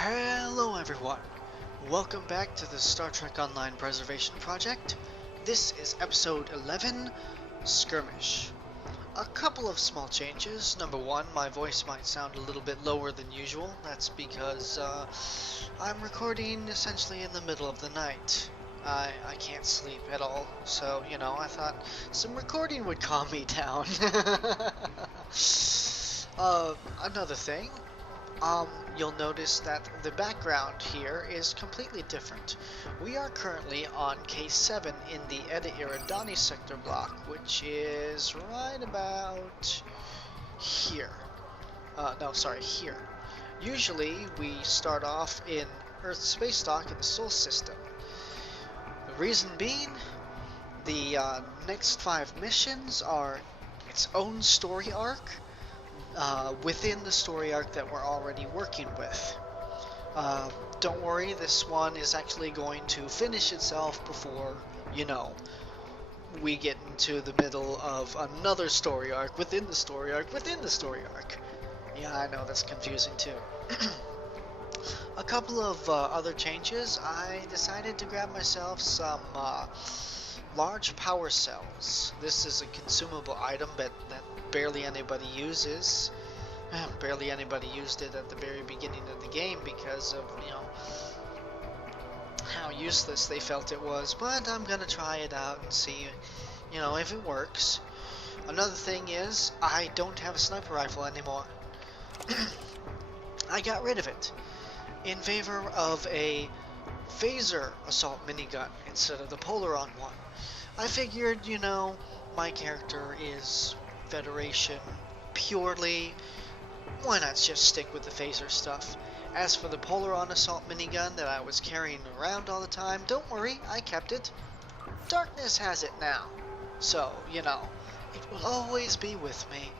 Hello everyone, welcome back to the Star Trek Online Preservation Project. This is episode 11, Skirmish. A couple of small changes. Number one, my voice might sound a little bit lower than usual. That's because I'm recording essentially in the middle of the night. I can't sleep at all, so, you know, I thought some recording would calm me down. Another thing, you'll notice that the background here is completely different. We are currently on K7 in the Edda Iridani sector block, which is right about here. Here. Usually we start off in Earth space dock in the Sol system. The reason being, the next 5 missions are its own story arc. Within the story arc that we're already working with. Don't worry, this one is actually going to finish itself before, you know, we get into the middle of another story arc within the story arc within the story arc. Yeah, I know, that's confusing too. A couple of other changes. I decided to grab myself some large power cells. This is a consumable item that barely anybody uses. Barely anybody used it at the very beginning of the game because of, you know, how useless they felt it was, but I'm gonna try it out and see, you know, if it works. Another thing is, I don't have a sniper rifle anymore. I got rid of it in favor of a phaser assault minigun instead of the Polaron one. I figured, you know, my character is Federation purely, why not just stick with the phaser stuff? As for the Polaron assault minigun that I was carrying around all the time, don't worry, I kept it. Darkness has it now, so, you know, it will always be with me,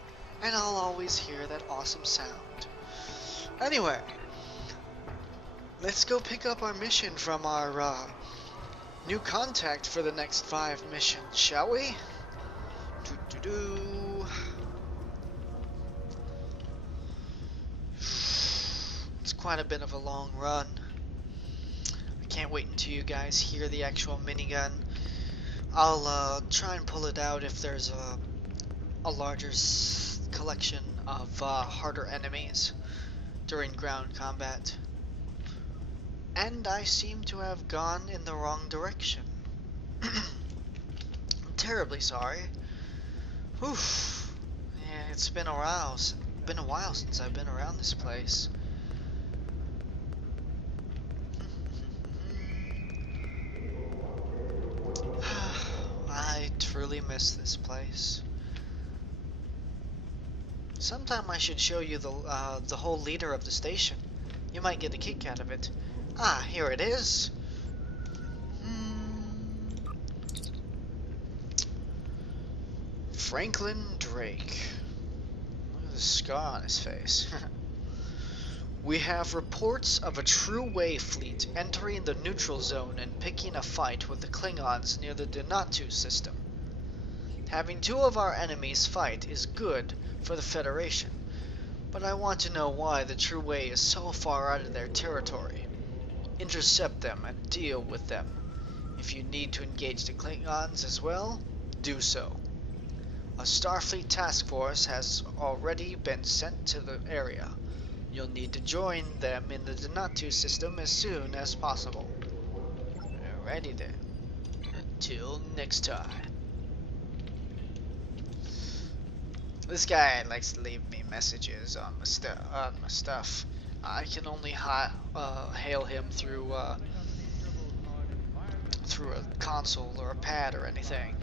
and I'll always hear that awesome sound. Anyway, let's go pick up our mission from our new contact for the next 5 missions, shall we? It's quite a bit of a long run. I can't wait until you guys hear the actual minigun. I'll try and pull it out if there's a larger collection of harder enemies during ground combat. And I seem to have gone in the wrong direction. I'm terribly sorry. Oof. Yeah, it's been a while since I've been around this place. I truly miss this place. Sometime I should show you the whole leader of the station. You might get a kick out of it. Ah, here it is. Franklin Drake. Look at the scar on his face. We have reports of a True Way fleet entering the neutral zone and picking a fight with the Klingons near the Donatu system. Having 2 of our enemies fight is good for the Federation, but I want to know why the True Way is so far out of their territory. Intercept them and deal with them. If you need to engage the Klingons as well, do so. A Starfleet task force has already been sent to the area. You'll need to join them in the Donatu system as soon as possible. Alrighty then. Until next time. This guy likes to leave me messages on my stuff. I can only hail him through a console or a pad or anything,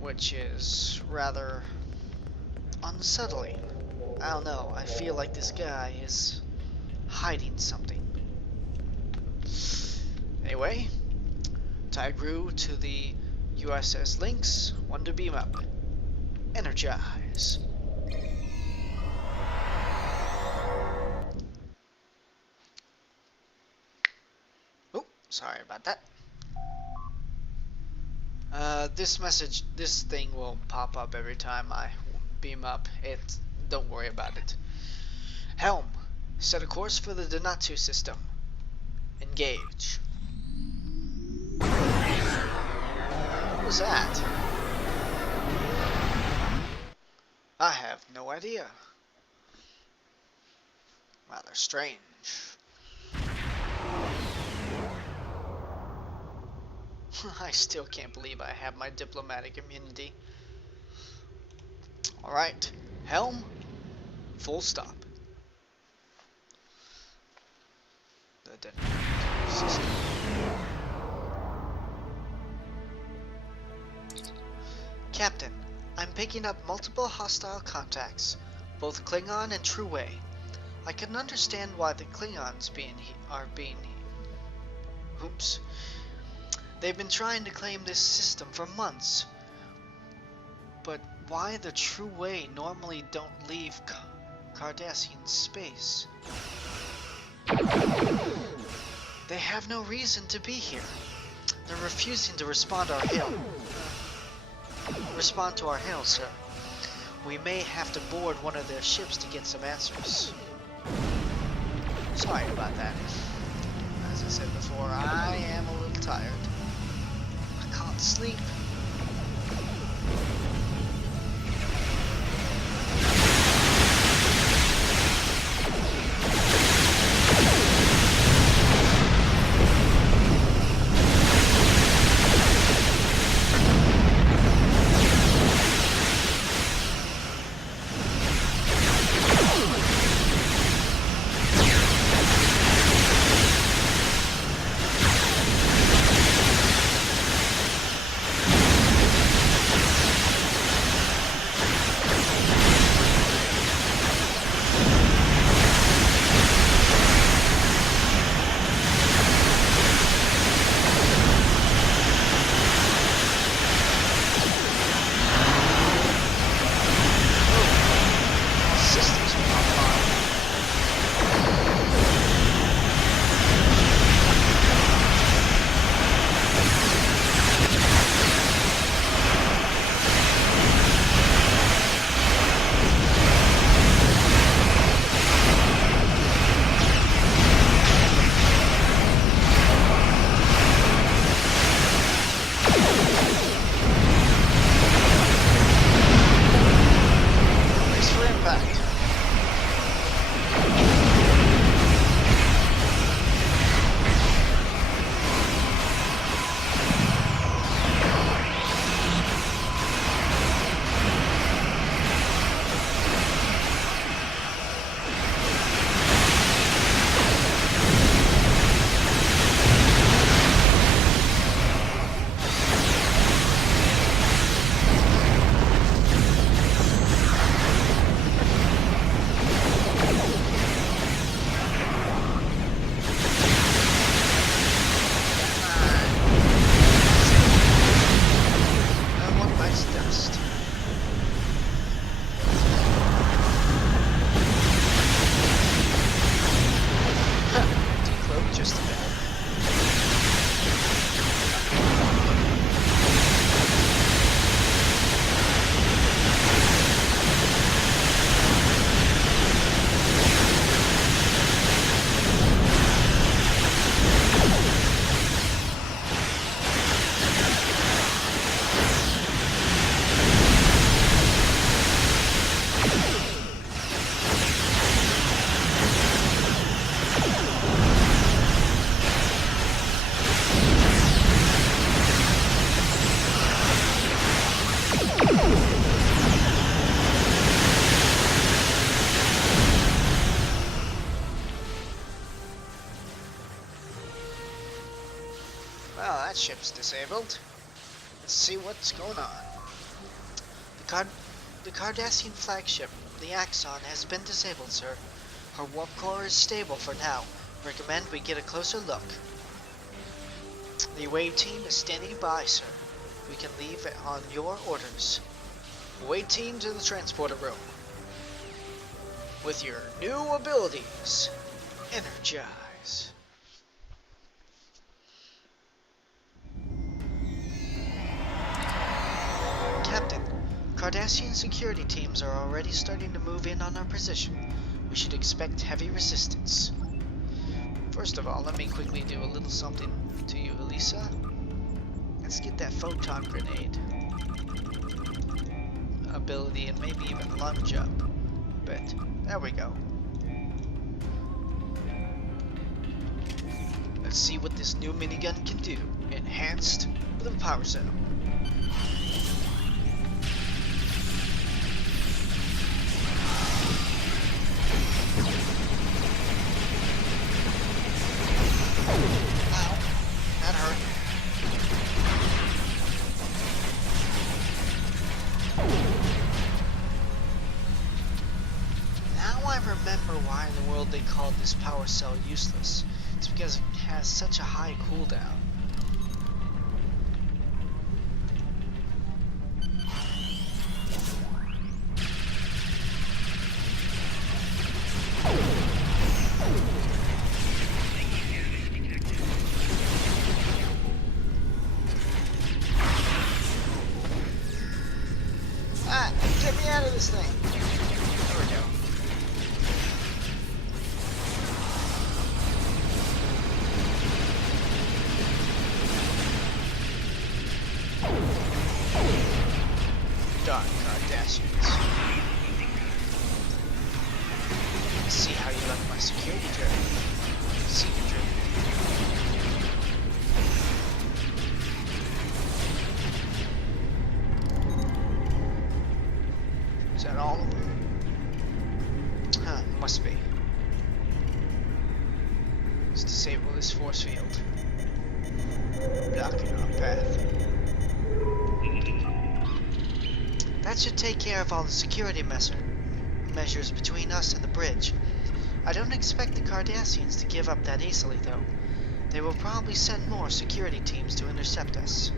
which is rather unsettling. I don't know, I feel like this guy is hiding something. Anyway, Tigru to the USS Lynx, 1 to beam up. Energize. Oh, sorry about that. This thing will pop up every time I beam up. Don't worry about it. Helm, Set a course for the Donatsu system. Engage. What was that? I have no idea. Rather strange. I still can't believe I have my diplomatic immunity. Alright, helm, full stop. The detonator system. Captain, I'm picking up multiple hostile contacts, both Klingon and True Way. I can understand why the Klingons are being. Oops. They've been trying to claim this system for months. But why the True Way normally don't leave Cardassian space? They have no reason to be here. They're refusing to respond to our hail. To our hail, sir. We may have to board one of their ships to get some answers. Sorry about that. As I said before, I am a little tired. I can't sleep. That ship's disabled. Let's see what's going on. The Cardassian flagship, the Axon, has been disabled, sir. Her warp core is stable for now. Recommend we get a closer look. The wave team is standing by, sir. We can leave on your orders. Wave team to the transporter room. With your new abilities, energize. Captain, Cardassian security teams are already starting to move in on our position. we should expect heavy resistance. First of all, let me quickly do a little something to you, Elisa. Let's get that photon grenade ability and maybe even lunge up a bit. There we go. Let's see what this new minigun can do. Enhanced with a power cell. Ow, that hurt. Now I remember why in the world they called this power cell useless. It's because it has such a high cooldown. Ah, get me out of this thing. There we go. Darn Cardassians. Let's see how you like my security driven. Secret driven. Is that all of them? Huh, must be. Let's disable this force field. Blocking our path. That should take care of all the security measures between us and the bridge. I don't expect the Cardassians to give up that easily, though. They will probably send more security teams to intercept us.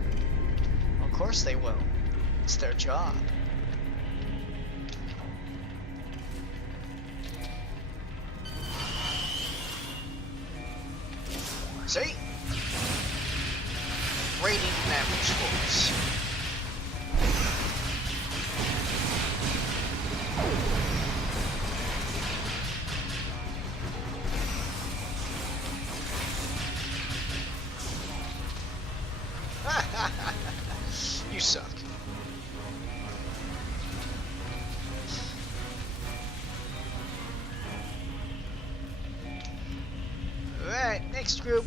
Of course they will. It's their job. See? Raiding ambush force. You suck. Alright, next group.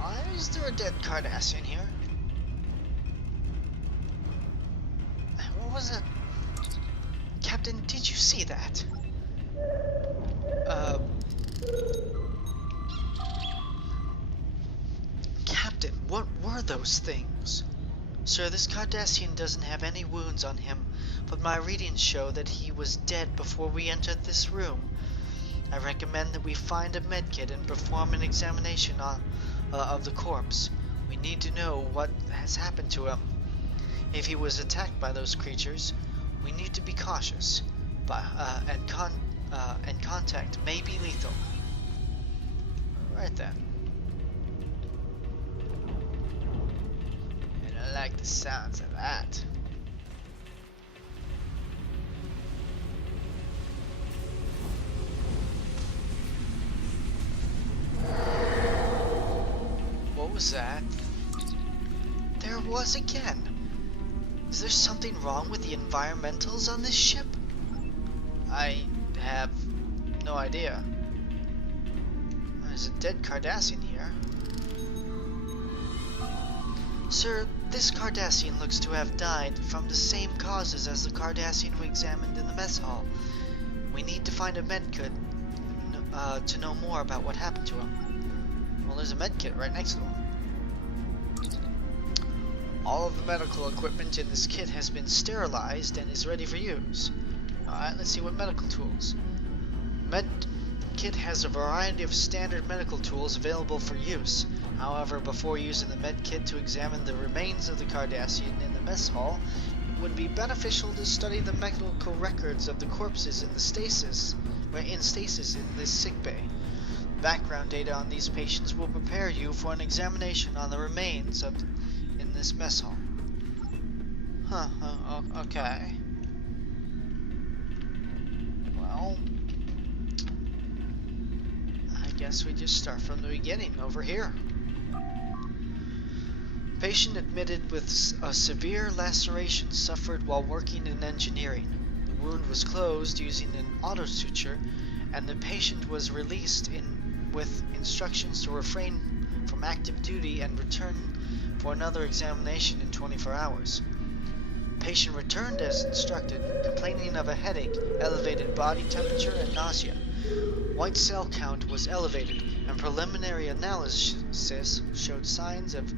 Why is there a dead Cardassian here? What was it? Captain, did you see that? Captain, what were those things? Sir, this Cardassian doesn't have any wounds on him, but my readings show that he was dead before we entered this room. I recommend that we find a medkit and perform an examination of the corpse. We need to know what has happened to him. If he was attacked by those creatures, we need to be cautious, and contact may be lethal. Right then. And I like the sounds of that. What was that? There it was again. Is there something wrong with the environmentals on this ship? I have no idea. There's a dead Cardassian here. Sir, this Cardassian looks to have died from the same causes as the Cardassian we examined in the mess hall. We need to find a medkit to know more about what happened to him. Well, there's a medkit right next to him. All of the medical equipment in this kit has been sterilized and is ready for use. Alright, let's see what medical tools. Med medkit has a variety of standard medical tools available for use. However, before using the medkit to examine the remains of the Cardassian in the mess hall, it would be beneficial to study the medical records of the corpses in stasis in this sickbay. Background data on these patients will prepare you for an examination on the remains in this mess hall. Okay. Well, I guess we just start from the beginning over here. Patient admitted with a severe laceration suffered while working in engineering. The wound was closed using an auto-suture, and the patient was released with instructions to refrain from active duty and return for another examination in 24 hours. Patient returned as instructed, complaining of a headache, elevated body temperature, and nausea. White cell count was elevated, and preliminary analysis showed signs of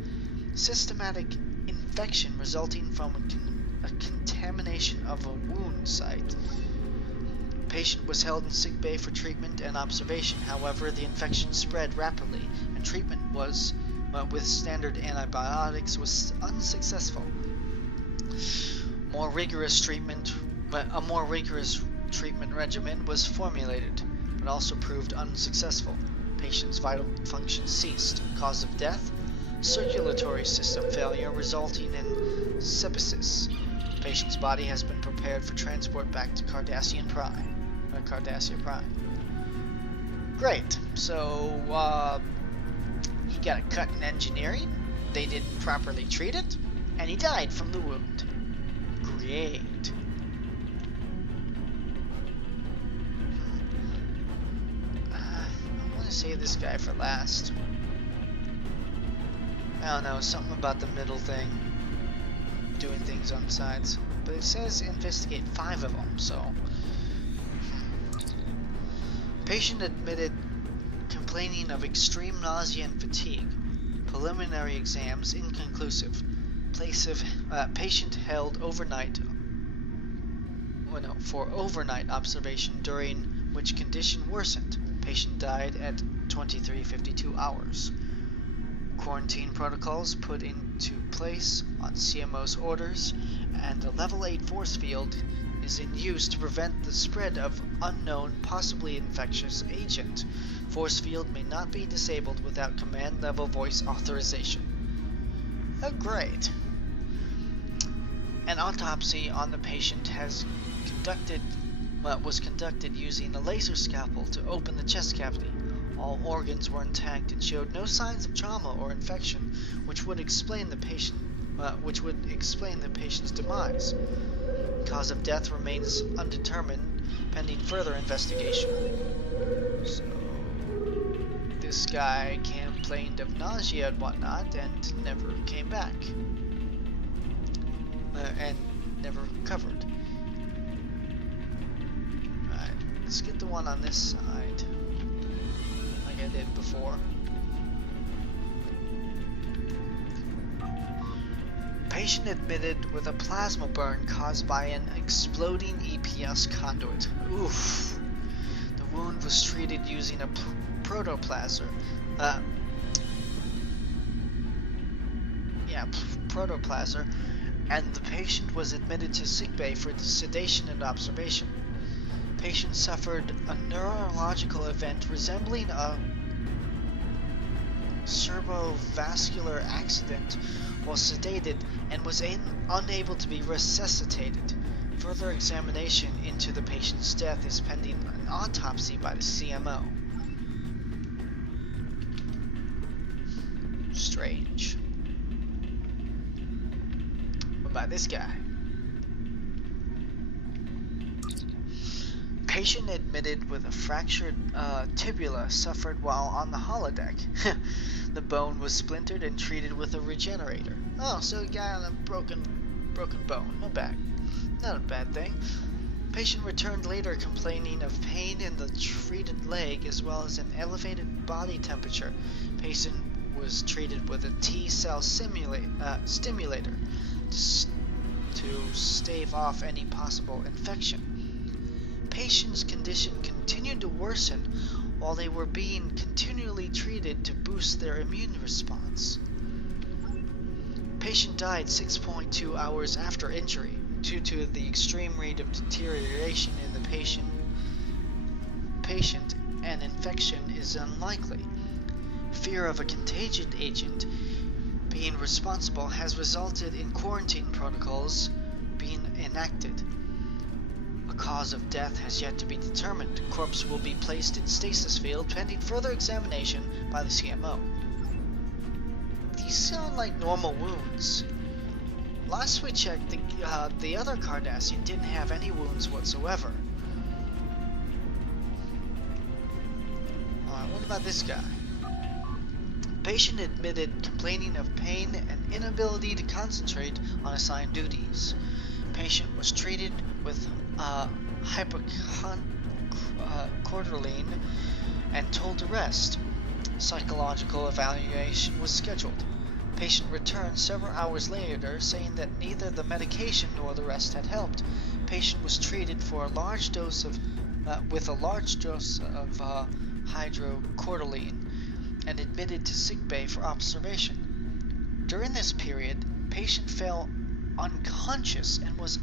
systematic infection resulting from a contamination of a wound site. Patient was held in sickbay for treatment and observation. However, the infection spread rapidly, and treatment with standard antibiotics was unsuccessful. A more rigorous treatment regimen was formulated, but also proved unsuccessful. Patient's vital function ceased. Cause of death: circulatory system failure resulting in sepsis. Patient's body has been prepared for transport back to Cardassia Prime. Great. So, he got a cut in engineering. They didn't properly treat it, and he died from the wound. Great. I want to save this guy for last. I don't know, something about the middle thing, doing things on the sides. But it says investigate 5 of them, so. Patient admitted complaining of extreme nausea and fatigue. Preliminary exams inconclusive. Patient held for overnight observation, during which condition worsened. Patient died at 23:52 hours. Quarantine protocols put into place on CMO's orders, and a level 8 force field is in use to prevent the spread of unknown, possibly infectious agent. Force field may not be disabled without command level voice authorization. Oh, great. An autopsy on the patient was conducted using a laser scalpel to open the chest cavity. All organs were intact and showed no signs of trauma or infection, which would explain the patient's demise. Cause of death remains undetermined, pending further investigation. So, this guy complained of nausea and whatnot, and never came back, and never recovered. Alright, let's get the one on this side, like I did before. Patient admitted with a plasma burn caused by an exploding EPS conduit. Oof. The wound was treated using a protoplaser. Protoplaser, and the patient was admitted to sickbay for sedation and observation. Patient suffered a neurological event resembling a cerebrovascular accident while sedated and was unable to be resuscitated. Further examination into the patient's death is pending an autopsy by the CMO. Strange. What about this guy? Patient admitted with a fractured tibia suffered while on the holodeck. The bone was splintered and treated with a regenerator. Oh, so a guy on a broken bone. Not a bad thing. Patient returned later complaining of pain in the treated leg as well as an elevated body temperature. Patient was treated with a T-cell stimulator to stave off any possible infection. Patient's condition continued to worsen while they were being continually treated to boost their immune response. Patient died 6.2 hours after injury due to the extreme rate of deterioration in the patient, and infection is unlikely. Fear of a contagion agent being responsible has resulted in quarantine protocols being enacted. A cause of death has yet to be determined. The corpse will be placed in stasis field pending further examination by the CMO. These sound like normal wounds. Last we checked, the other Cardassian didn't have any wounds whatsoever. Alright, what about this guy? Patient admitted complaining of pain and inability to concentrate on assigned duties. Patient was treated with hypocorticoline and told to rest. Psychological evaluation was scheduled. Patient returned several hours later saying that neither the medication nor the rest had helped. Patient was treated for a large dose of hydrocorticoline and admitted to sickbay for observation. During this period, patient fell unconscious and was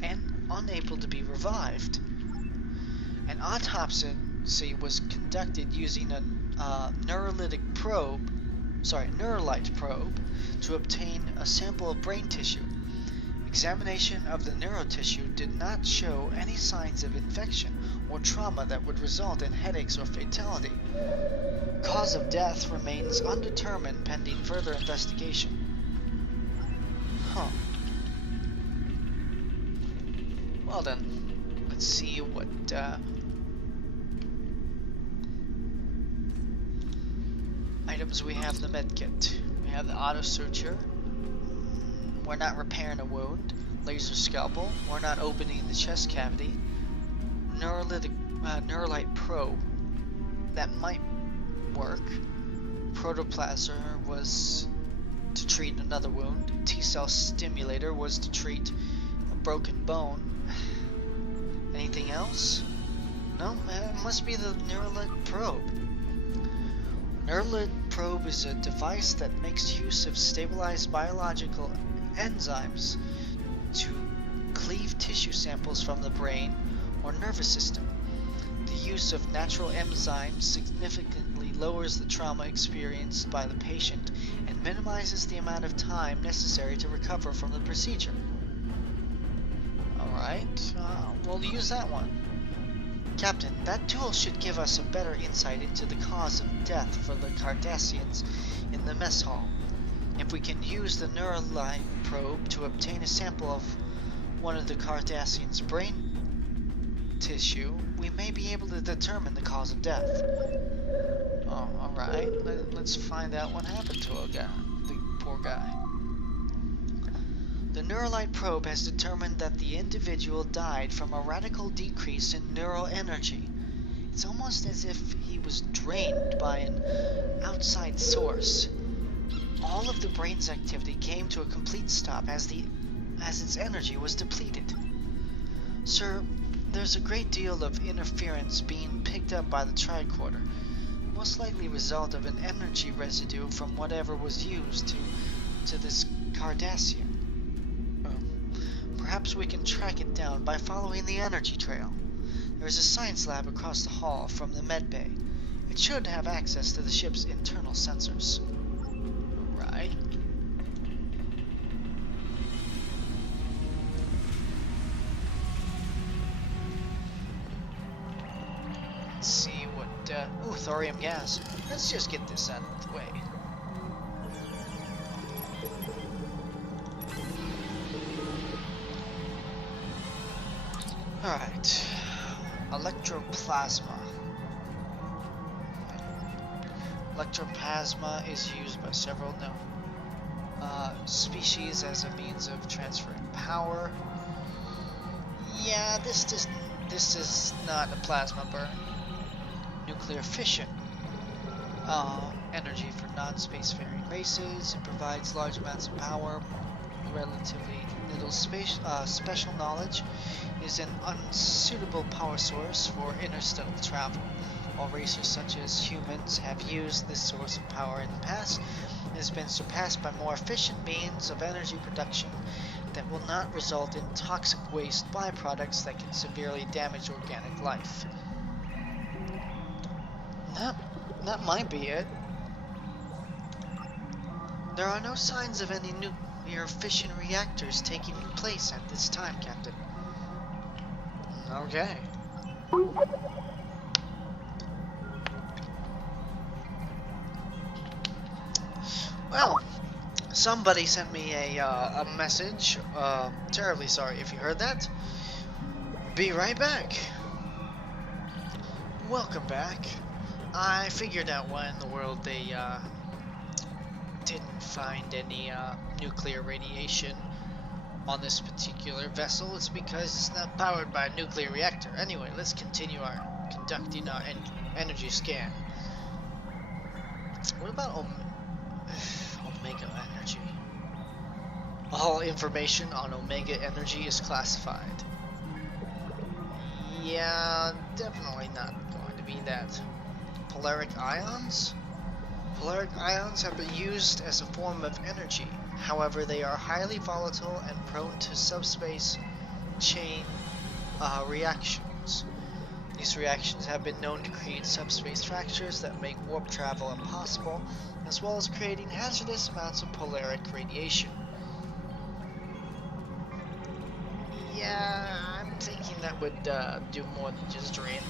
unable to be revived. An autopsy was conducted using a neurolite probe to obtain a sample of brain tissue. Examination of the neurotissue did not show any signs of infection or trauma that would result in headaches or fatality. Cause of death remains undetermined pending further investigation. Well then, let's see what items we have in the medkit. We have the auto suture. We're not repairing a wound. Laser scalpel. We're not opening the chest cavity. Neurolite probe. That might work. Protoplasm was to treat another wound. T-cell stimulator was to treat a broken bone. Anything else? No, it must be the Neurolite probe. Neurolite probe is a device that makes use of stabilized biological enzymes to cleave tissue samples from the brain or nervous system. The use of natural enzymes significantly lowers the trauma experienced by the patient and minimizes the amount of time necessary to recover from the procedure. Alright, we'll use that one. Captain, that tool should give us a better insight into the cause of death for the Cardassians in the mess hall. If we can use the Neurolite probe to obtain a sample of one of the Cardassians' brain tissue, we may be able to determine the cause of death. Oh, alright. Let's find out what happened to the poor guy. The Neurolite probe has determined that the individual died from a radical decrease in neural energy. It's almost as if he was drained by an outside source. All of the brain's activity came to a complete stop as its energy was depleted. Sir, there's a great deal of interference being picked up by the tricorder, most likely a result of an energy residue from whatever was used to this Cardassian. Perhaps we can track it down by following the energy trail. There is a science lab across the hall from the med bay. It should have access to the ship's internal sensors. Right. Let's see what... ooh, thorium gas. Let's just get this out of the way. Alright. Electroplasma. Electroplasma is used by several known species as a means of transferring power. Yeah, this is not a plasma burn. Nuclear fission. Energy for non-spacefaring races. It provides large amounts of power, relatively little special knowledge. Is an unsuitable power source for interstellar travel. All races such as humans have used this source of power in the past. It has been surpassed by more efficient means of energy production that will not result in toxic waste byproducts that can severely damage organic life. That might be it. There are no signs of any nuclear fission reactors taking place at this time, Captain. Okay. Well, somebody sent me a message. Terribly sorry if you heard that. Be right back. Welcome back. I figured out why in the world they didn't find any nuclear radiation on this particular vessel. It's because it's not powered by a nuclear reactor. Anyway, let's continue conducting our energy scan. What about Omega energy? All information on Omega energy is classified. Yeah, definitely not going to be that. Polaric ions? Polaric ions have been used as a form of energy. However, they are highly volatile and prone to subspace chain reactions. These reactions have been known to create subspace fractures that make warp travel impossible, as well as creating hazardous amounts of polaric radiation. Yeah, I'm thinking that would do more than just drain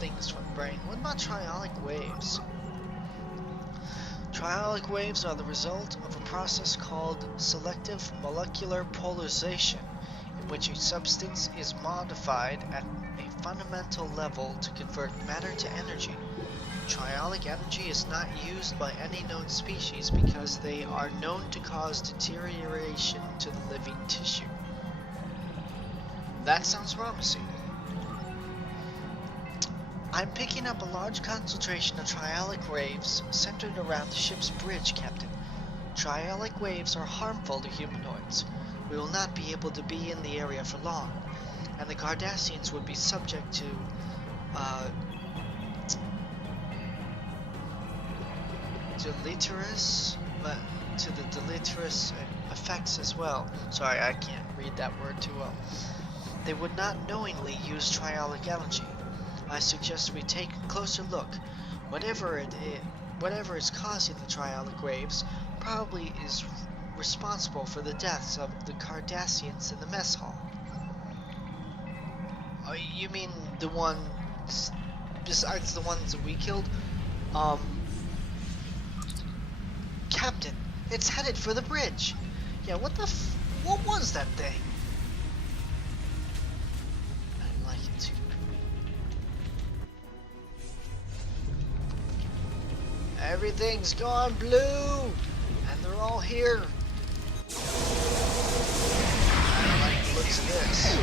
things from the brain. What about triolic waves? Triolic waves are the result of a process called selective molecular polarization, in which a substance is modified at a fundamental level to convert matter to energy. Triolic energy is not used by any known species because they are known to cause deterioration to the living tissue. That sounds promising. I'm picking up a large concentration of triolic waves centered around the ship's bridge, Captain. Triolic waves are harmful to humanoids. We will not be able to be in the area for long, and the Cardassians would be subject to deleterious effects as well. Sorry, I can't read that word too well. They would not knowingly use triolic energy. I suggest we take a closer look. Whatever is causing the triolic waves probably is responsible for the deaths of the Cardassians in the mess hall. You mean the ones besides the ones that we killed? Captain, it's headed for the bridge. Yeah, what was that thing? I didn't like it too. Everything's gone blue, and they're all here. I don't like the looks of this.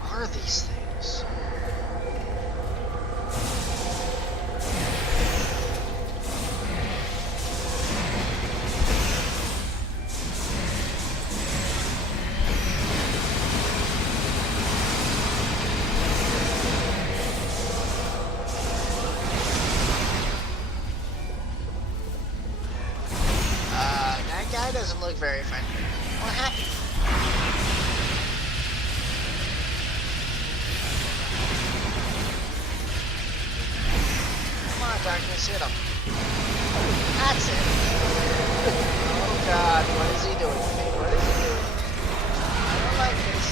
What are these things? That guy doesn't look very friendly or happy. Come on, darkness, hit him. That's it. Oh God, what is he doing to me? What is he doing to me? I don't like this.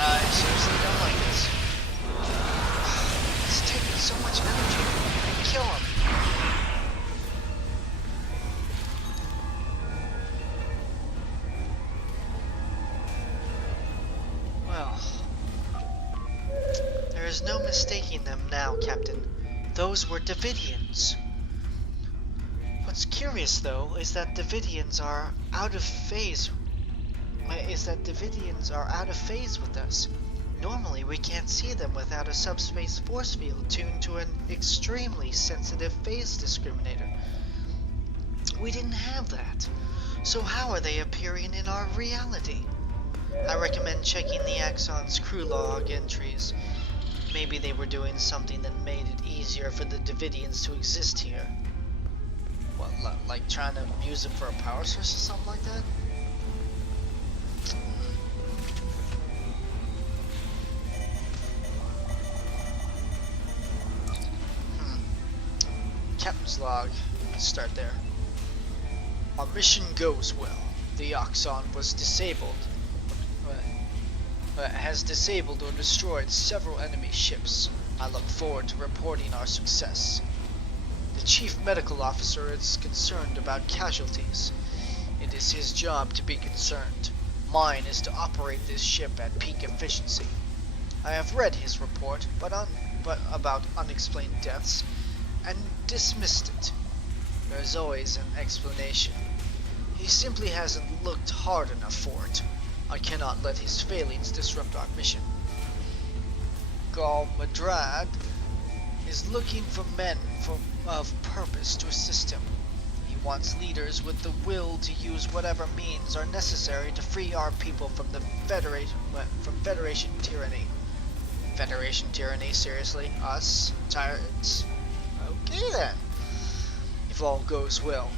I seriously don't like this. It's taking so much energy. Kill him. Well, there is no mistaking them now, Captain. Those were Davidians. What's curious, though, is that Davidians are out of phase. With us. Normally, we can't see them without a subspace force field tuned to an extremely sensitive phase discriminator. We didn't have that. So how are they appearing in our reality? I recommend checking the Axon's crew log entries. Maybe they were doing something that made it easier for the Davidians to exist here. What, like trying to use them for a power source or something like that? Captain's log. Let's start there. Our mission goes well. The Oxon was disabled. Has disabled or destroyed several enemy ships. I look forward to reporting our success. The Chief Medical Officer is concerned about casualties. It is his job to be concerned. Mine is to operate this ship at peak efficiency. I have read his report, but about unexplained deaths, and dismissed it. There is always an explanation. He simply hasn't looked hard enough for it. I cannot let his failings disrupt our mission. Gal Madrad is looking for men of purpose to assist him. He wants leaders with the will to use whatever means are necessary to free our people from the Federation tyranny. Federation tyranny, seriously? Us? Tyrants? Okay then. If all goes well,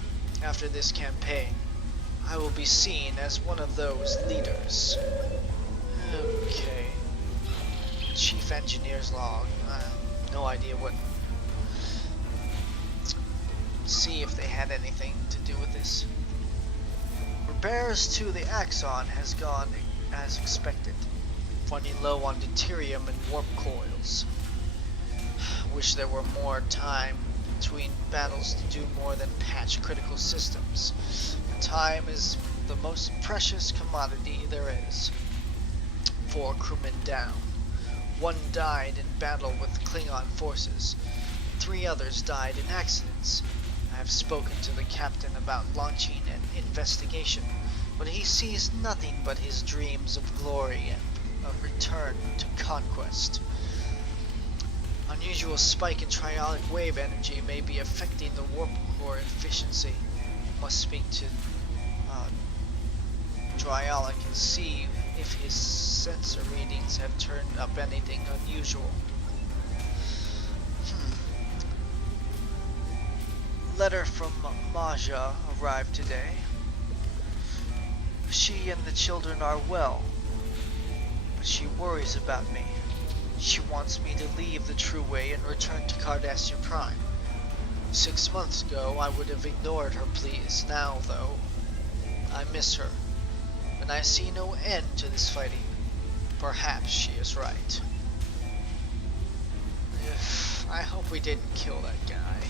after this campaign, I will be seen as one of those leaders. Okay. Chief Engineer's log. No idea what. See if they had anything to do with this. Repairs to the Axon has gone as expected. Running low on deuterium and warp coils. Wish there were more time between battles to do more than patch critical systems. Time is the most precious commodity there is. 4 crewmen down. 1 died in battle with Klingon forces. 3 others died in accidents. I have spoken to the captain about launching an investigation, but he sees nothing but his dreams of glory and a return to conquest. Unusual spike in triolic wave energy may be affecting the warp core efficiency. Must speak to Triolic and see if his sensor readings have turned up anything unusual. Letter from Maja arrived today. She and the children are well, but she worries about me. She wants me to leave the True Way and return to Cardassian Prime. 6 months ago, I would have ignored her pleas. Now, though, I miss her, and I see no end to this fighting. Perhaps she is right. I hope we didn't kill that guy.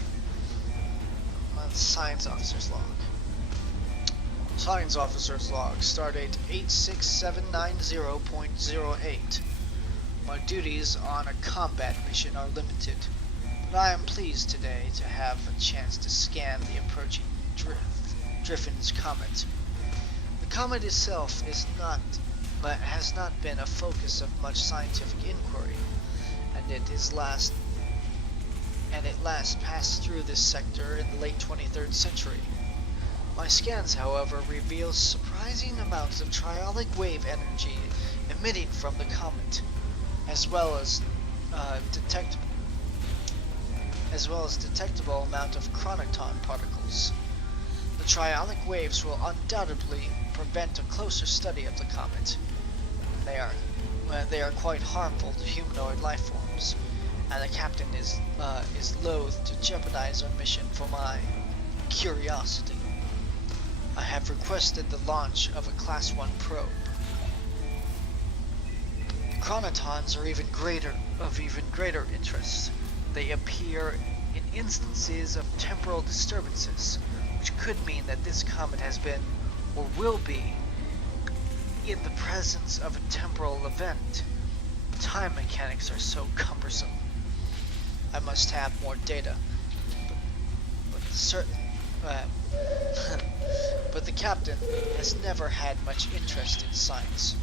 Science Officer's Log. Science Officer's Log, Stardate 86790.08. My duties on a combat mission are limited, but I am pleased today to have a chance to scan the approaching Driffin's comet. The comet itself has not been a focus of much scientific inquiry, and it last passed through this sector in the late 23rd century. My scans, however, reveal surprising amounts of triolic wave energy emitting from the comet, as well as detectable amount of chronoton particles. The triolic waves will undoubtedly prevent a closer study of the comet. They are quite harmful to humanoid life forms, and the captain is loath to jeopardize our mission for my curiosity. I have requested the launch of a Class 1 probe. Chronotons are even greater interest. They appear in instances of temporal disturbances, which could mean that this comet has been, or will be, in the presence of a temporal event. Time mechanics are so cumbersome. I must have more data, but the captain has never had much interest in science.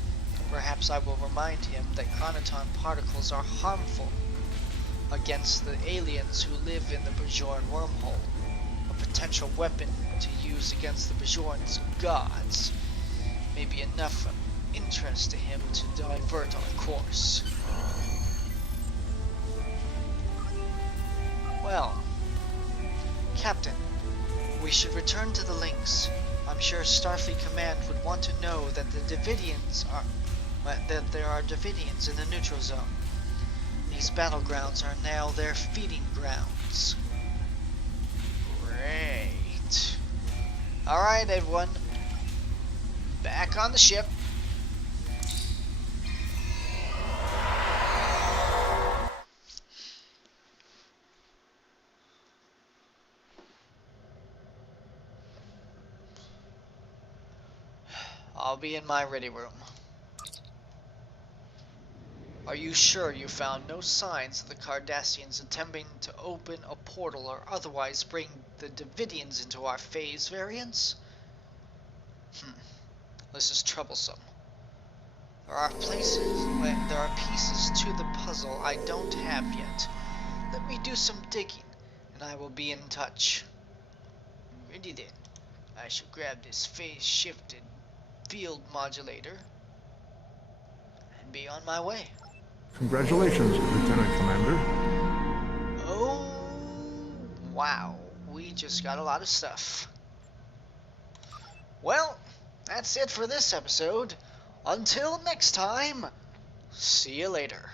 Perhaps I will remind him that chronoton particles are harmful against the aliens who live in the Bajoran wormhole. A potential weapon to use against the Bajoran's gods may be enough of interest to him to divert our course. Well, Captain, we should return to the Lynx. I'm sure Starfleet Command would want to know that there are Davidians in the neutral zone. These battlegrounds are now their feeding grounds. Great. Alright, everyone. Back on the ship. I'll be in my ready room. Are you sure you found no signs of the Cardassians attempting to open a portal or otherwise bring the Davidians into our phase variants? This is troublesome. There are pieces to the puzzle I don't have yet. Let me do some digging, and I will be in touch. Ready then. I shall grab this phase-shifted field modulator and be on my way. Congratulations, Lieutenant Commander. Oh, wow. We just got a lot of stuff. Well, that's it for this episode. Until next time, see you later.